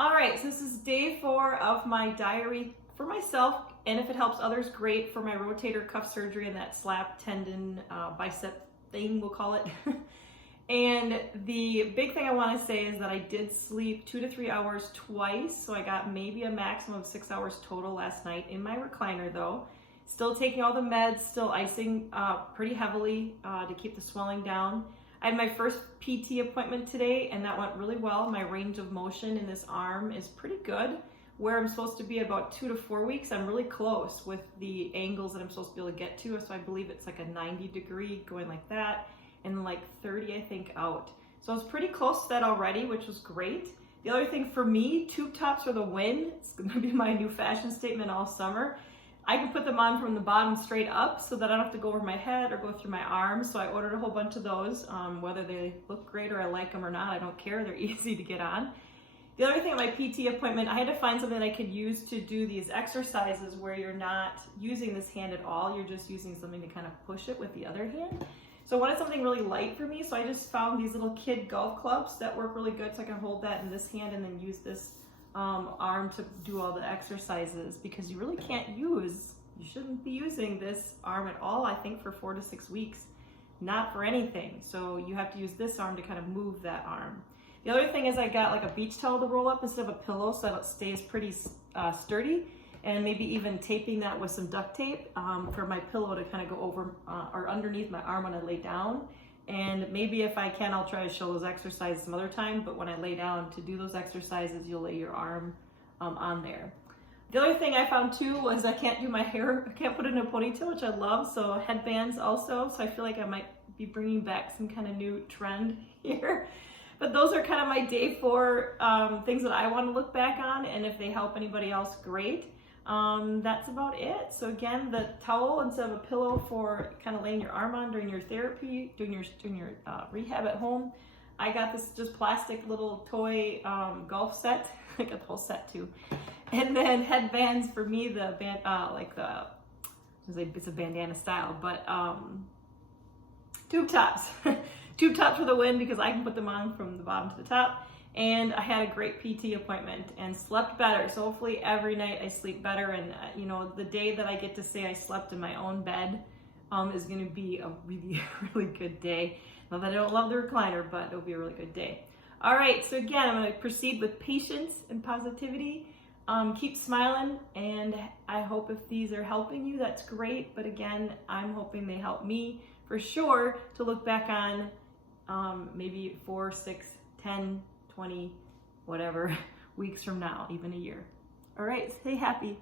All right, so this is day 4 of my diary for myself, and if it helps others, great, for my rotator cuff surgery and that slap tendon bicep thing, we'll call it. And the big thing I want to say is that I did sleep 2 to 3 hours twice, so I got maybe a maximum of 6 hours total last night in my recliner though. Still taking all the meds, still icing pretty heavily to keep the swelling down. I had my first PT appointment today and that went really well. My range of motion in this arm is pretty good. Where I'm supposed to be about 2 to 4 weeks, I'm really close with the angles that I'm supposed to be able to get to. So I believe it's like a 90-degree going like that and like 30, I think, out. So I was pretty close to that already, which was great. The other thing for me, tube tops for the win. It's gonna be my new fashion statement all summer. I can put them on from the bottom straight up so that I don't have to go over my head or go through my arms. So I ordered a whole bunch of those. Whether they look great or I like them or not, I don't care. They're easy to get on. The other thing at my PT appointment, I had to find something that I could use to do these exercises where you're not using this hand at all. You're just using something to kind of push it with the other hand. So I wanted something really light for me. So I just found these little kid golf clubs that work really good. So I can hold that in this hand and then use this arm to do all the exercises, because you really you shouldn't be using this arm at all, I think, for 4 to 6 weeks, not for anything. So you have to use this arm to kind of move that arm. The other thing is I got like a beach towel to roll up instead of a pillow so that it stays pretty sturdy, and maybe even taping that with some duct tape for my pillow to kind of go over or underneath my arm when I lay down. And maybe if I can, I'll try to show those exercises some other time, but when I lay down to do those exercises, you'll lay your arm on there. The other thing I found too was I can't do my hair, I can't put it in a ponytail, which I love, so headbands also, so I feel like I might be bringing back some kind of new trend here. But those are kind of my day 4 things that I want to look back on, and if they help anybody else, great. That's about it. So again, the towel instead of a pillow for kind of laying your arm on during your therapy, doing your rehab at home. I got this just plastic little toy golf set. I got the whole set too. And then headbands for me, the band, it's a bandana style, but tube tops. Tube tops for the win, because I can put them on from the bottom to the top. And I had a great PT appointment and slept better. So hopefully every night I sleep better. And you know, the day that I get to say I slept in my own bed is going to be a really, really good day. Not that I don't love the recliner, but it'll be a really good day. All right, so again, I'm going to proceed with patience and positivity. Keep smiling, and I hope if these are helping you, that's great. But again, I'm hoping they help me for sure to look back on maybe 4, 6, 10, 20, whatever weeks from now, even a year. All right, stay happy.